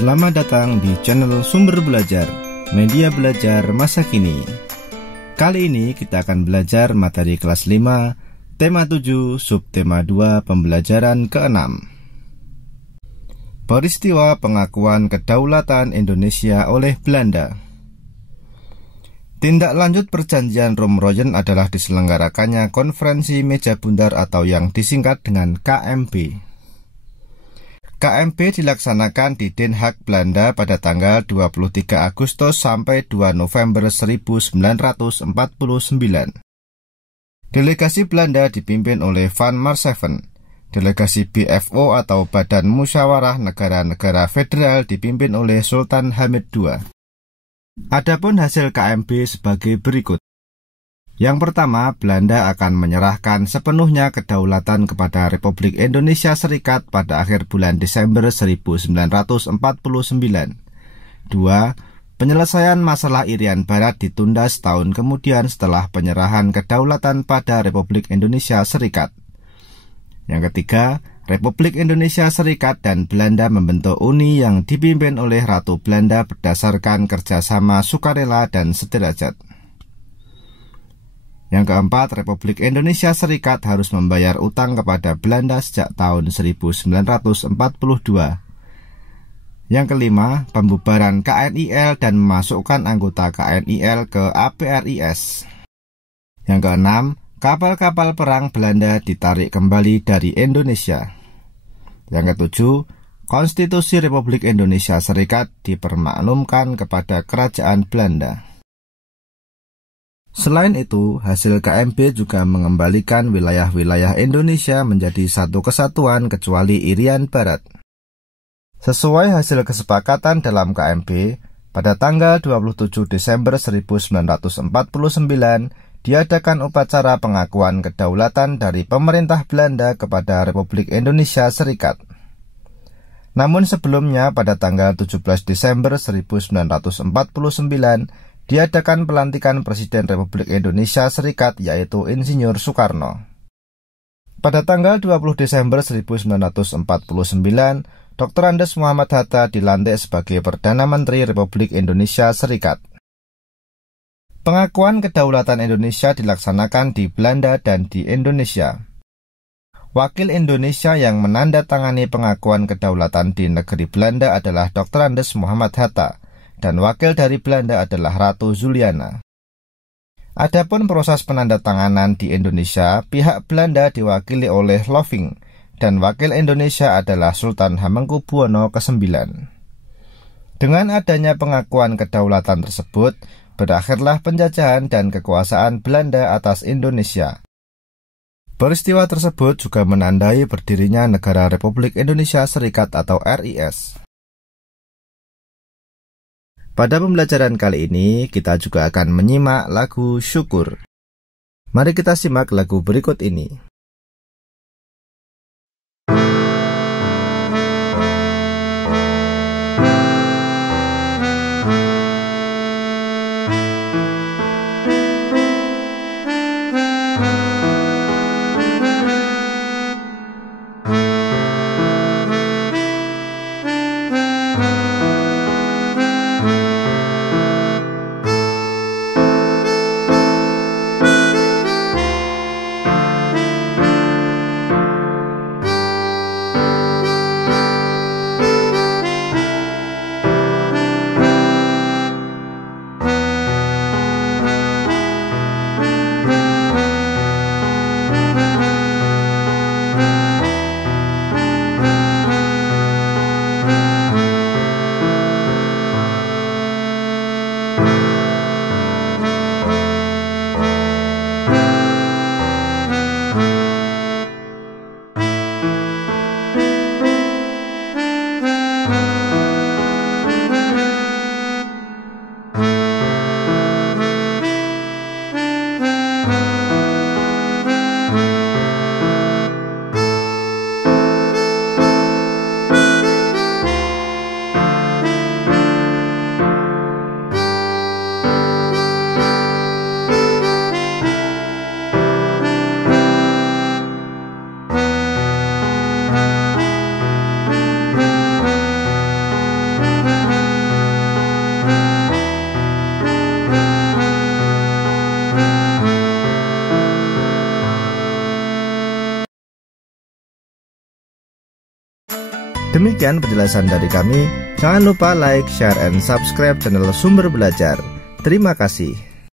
Selamat datang di channel Sumber Belajar, media belajar masa kini. Kali ini kita akan belajar materi kelas 5, tema 7, subtema 2, pembelajaran ke-6. Peristiwa pengakuan kedaulatan Indonesia oleh Belanda. Tindak lanjut perjanjian Romroyen adalah diselenggarakannya konferensi meja bundar atau yang disingkat dengan KMB. KMB dilaksanakan di Den Haag, Belanda pada tanggal 23 Agustus sampai 2 November 1949. Delegasi Belanda dipimpin oleh Van Maarschaveen. Delegasi BFO atau Badan Musyawarah Negara-Negara Federal dipimpin oleh Sultan Hamid II. Adapun hasil KMB sebagai berikut. Yang pertama, Belanda akan menyerahkan sepenuhnya kedaulatan kepada Republik Indonesia Serikat pada akhir bulan Desember 1949. 2. Penyelesaian masalah Irian Barat ditunda setahun kemudian setelah penyerahan kedaulatan pada Republik Indonesia Serikat. Yang ketiga, Republik Indonesia Serikat dan Belanda membentuk uni yang dipimpin oleh Ratu Belanda berdasarkan kerjasama sukarela dan sederajat. Yang keempat, Republik Indonesia Serikat harus membayar utang kepada Belanda sejak tahun 1942. Yang kelima, pembubaran KNIL dan memasukkan anggota KNIL ke APRIS. Yang keenam, kapal-kapal perang Belanda ditarik kembali dari Indonesia. Yang ketujuh, Konstitusi Republik Indonesia Serikat dipermaklumkan kepada Kerajaan Belanda. Selain itu, hasil KMB juga mengembalikan wilayah-wilayah Indonesia menjadi satu kesatuan kecuali Irian Barat. Sesuai hasil kesepakatan dalam KMB, pada tanggal 27 Desember 1949, diadakan upacara pengakuan kedaulatan dari pemerintah Belanda kepada Republik Indonesia Serikat. Namun sebelumnya pada tanggal 17 Desember 1949, diadakan pelantikan Presiden Republik Indonesia Serikat yaitu Insinyur Soekarno. Pada tanggal 20 Desember 1949, Dr. Andes Muhammad Hatta dilantik sebagai Perdana Menteri Republik Indonesia Serikat. Pengakuan kedaulatan Indonesia dilaksanakan di Belanda dan di Indonesia. Wakil Indonesia yang menandatangani pengakuan kedaulatan di negeri Belanda adalah Dr. Andes Muhammad Hatta, dan wakil dari Belanda adalah Ratu Juliana. Adapun proses penandatanganan di Indonesia, pihak Belanda diwakili oleh Loving, dan wakil Indonesia adalah Sultan Hamengkubuwono ke-9. Dengan adanya pengakuan kedaulatan tersebut, berakhirlah penjajahan dan kekuasaan Belanda atas Indonesia. Peristiwa tersebut juga menandai berdirinya Negara Republik Indonesia Serikat atau RIS. Pada pembelajaran kali ini, kita juga akan menyimak lagu Syukur. Mari kita simak lagu berikut ini. Demikian penjelasan dari kami. Jangan lupa like, share, and subscribe channel Sumber Belajar. Terima kasih.